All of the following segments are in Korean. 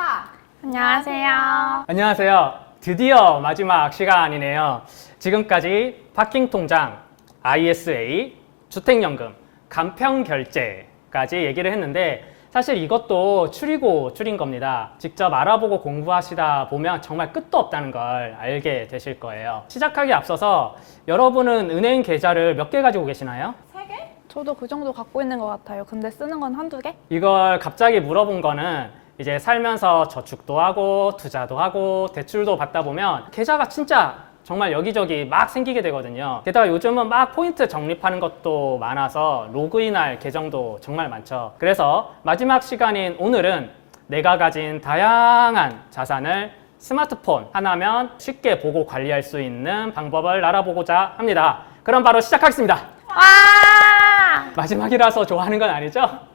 인사. 안녕하세요. 안녕하세요. 드디어 마지막 시간이네요. 지금까지 파킹 통장, ISA, 주택연금, 간편결제까지 얘기를 했는데 사실 이것도 추리고 추린 겁니다. 직접 알아보고 공부하시다 보면 정말 끝도 없다는 걸 알게 되실 거예요. 시작하기 앞서서 여러분은 은행 계좌를 몇 개 가지고 계시나요? 3개? 저도 그 정도 갖고 있는 것 같아요. 근데 쓰는 건 한두 개? 이걸 갑자기 물어본 거는 이제 살면서 저축도 하고 투자도 하고 대출도 받다 보면 계좌가 진짜 정말 여기저기 막 생기게 되거든요. 게다가 요즘은 막 포인트 적립하는 것도 많아서 로그인할 계정도 정말 많죠. 그래서 마지막 시간인 오늘은 내가 가진 다양한 자산을 스마트폰 하나면 쉽게 보고 관리할 수 있는 방법을 알아보고자 합니다. 그럼 바로 시작하겠습니다. 와! 마지막이라서 좋아하는 건 아니죠?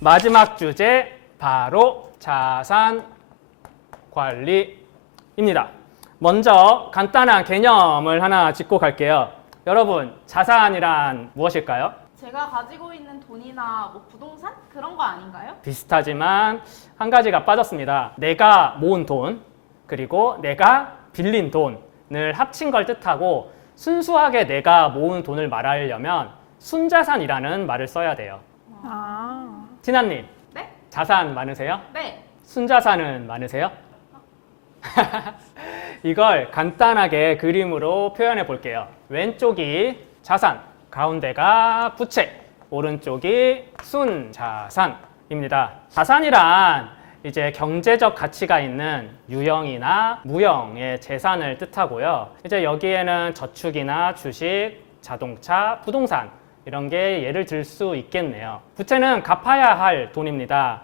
마지막 주제 바로 자산 관리입니다. 먼저 간단한 개념을 하나 짚고 갈게요. 여러분, 자산이란 무엇일까요? 제가 가지고 있는 돈이나 뭐 부동산? 그런 거 아닌가요? 비슷하지만 한 가지가 빠졌습니다. 내가 모은 돈, 그리고 내가 빌린 돈을 합친 걸 뜻하고 순수하게 내가 모은 돈을 말하려면 순자산이라는 말을 써야 돼요. 아, 티나님, 네? 자산 많으세요? 네. 순자산은 많으세요? 이걸 간단하게 그림으로 표현해 볼게요. 왼쪽이 자산, 가운데가 부채, 오른쪽이 순자산입니다. 자산이란 이제 경제적 가치가 있는 유형이나 무형의 재산을 뜻하고요. 이제 여기에는 저축이나 주식, 자동차, 부동산 이런 게 예를 들 수 있겠네요. 부채는 갚아야 할 돈입니다.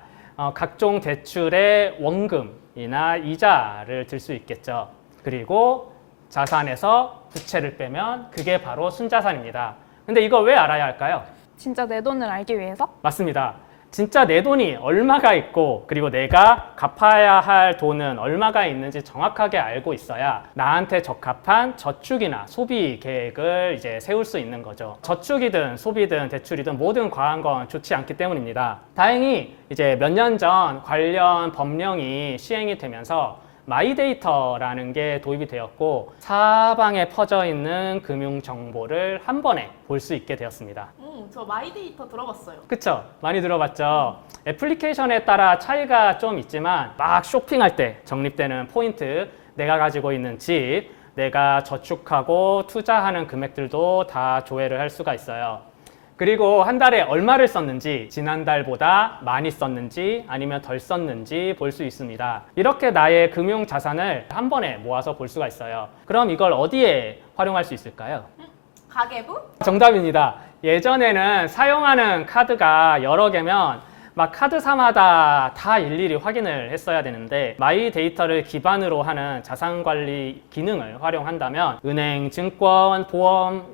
각종 대출의 원금이나 이자를 들 수 있겠죠. 그리고 자산에서 부채를 빼면 그게 바로 순자산입니다. 근데 이걸 왜 알아야 할까요? 진짜 내 돈을 알기 위해서? 맞습니다. 진짜 내 돈이 얼마가 있고 그리고 내가 갚아야 할 돈은 얼마가 있는지 정확하게 알고 있어야 나한테 적합한 저축이나 소비 계획을 이제 세울 수 있는 거죠. 저축이든 소비든 대출이든 모든 과한 건 좋지 않기 때문입니다. 다행히 이제 몇 년 전 관련 법령이 시행이 되면서 마이데이터라는 게 도입이 되었고 사방에 퍼져 있는 금융 정보를 한 번에 볼 수 있게 되었습니다. 저 마이데이터 들어봤어요. 그쵸? 많이 들어봤죠? 애플리케이션에 따라 차이가 좀 있지만 막 쇼핑할 때 적립되는 포인트, 내가 가지고 있는 집, 내가 저축하고 투자하는 금액들도 다 조회를 할 수가 있어요. 그리고 한 달에 얼마를 썼는지, 지난달보다 많이 썼는지 아니면 덜 썼는지 볼 수 있습니다. 이렇게 나의 금융 자산을 한 번에 모아서 볼 수가 있어요. 그럼 이걸 어디에 활용할 수 있을까요? 가계부? 정답입니다. 예전에는 사용하는 카드가 여러 개면 막 카드사마다 다 일일이 확인을 했어야 되는데 마이데이터를 기반으로 하는 자산관리 기능을 활용한다면 은행, 증권, 보험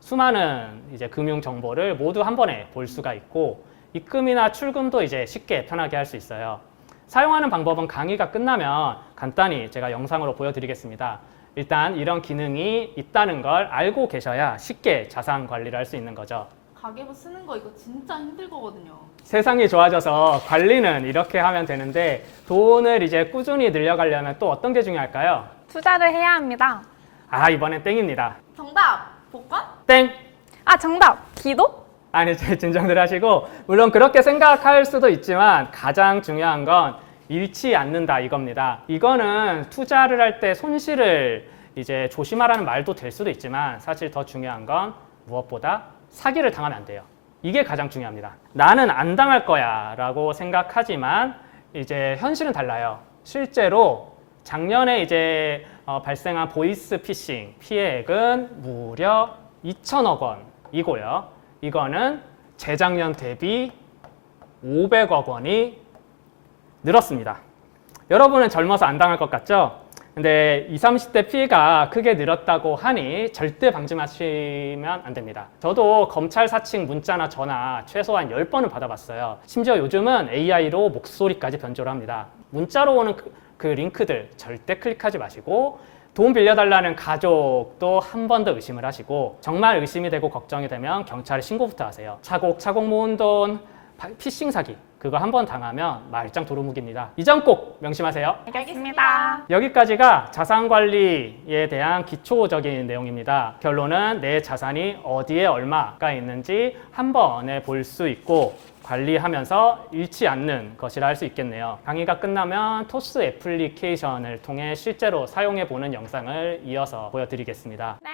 수많은 이제 금융 정보를 모두 한 번에 볼 수가 있고 입금이나 출금도 이제 쉽게 편하게 할 수 있어요. 사용하는 방법은 강의가 끝나면 간단히 제가 영상으로 보여드리겠습니다. 일단 이런 기능이 있다는 걸 알고 계셔야 쉽게 자산 관리를 할 수 있는 거죠. 가계부 쓰는 거 이거 진짜 힘들 거거든요. 세상이 좋아져서 관리는 이렇게 하면 되는데 돈을 이제 꾸준히 늘려가려면 또 어떤 게 중요할까요? 투자를 해야 합니다. 아, 이번엔 땡입니다. 정답! 복권? 땡! 아, 정답! 기도? 아니, 진정들 하시고 물론 그렇게 생각할 수도 있지만 가장 중요한 건 잃지 않는다 이겁니다. 이거는 투자를 할 때 손실을 이제 조심하라는 말도 될 수도 있지만 사실 더 중요한 건 무엇보다 사기를 당하면 안 돼요. 이게 가장 중요합니다. 나는 안 당할 거야 라고 생각하지만 이제 현실은 달라요. 실제로 작년에 이제 발생한 보이스피싱 피해액은 무려 2천억 원이고요. 이거는 재작년 대비 500억 원이 늘었습니다. 여러분은 젊어서 안 당할 것 같죠? 근데 20, 30대 피해가 크게 늘었다고 하니 절대 방심하시면 안 됩니다. 저도 검찰 사칭 문자나 전화 최소한 10번은 받아봤어요. 심지어 요즘은 AI로 목소리까지 변조를 합니다. 문자로 오는 그 링크들 절대 클릭하지 마시고 돈 빌려달라는 가족도 한 번 더 의심을 하시고 정말 의심이 되고 걱정이 되면 경찰에 신고부터 하세요. 차곡차곡 모은 돈 피싱 사기 그거 한번 당하면 말짱 도루묵입니다. 이 점 꼭 명심하세요. 알겠습니다. 여기까지가 자산 관리에 대한 기초적인 내용입니다. 결론은 내 자산이 어디에 얼마가 있는지 한 번에 볼 수 있고 관리하면서 잃지 않는 것이라 할 수 있겠네요. 강의가 끝나면 토스 애플리케이션을 통해 실제로 사용해 보는 영상을 이어서 보여드리겠습니다. 네.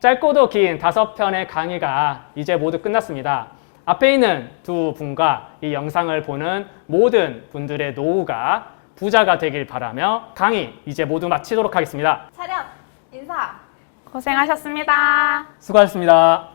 짧고도 긴 5편의 강의가 이제 모두 끝났습니다. 앞에 있는 두 분과 이 영상을 보는 모든 분들의 노후가 부자가 되길 바라며 강의 이제 모두 마치도록 하겠습니다. 차렷 인사. 고생하셨습니다. 수고하셨습니다.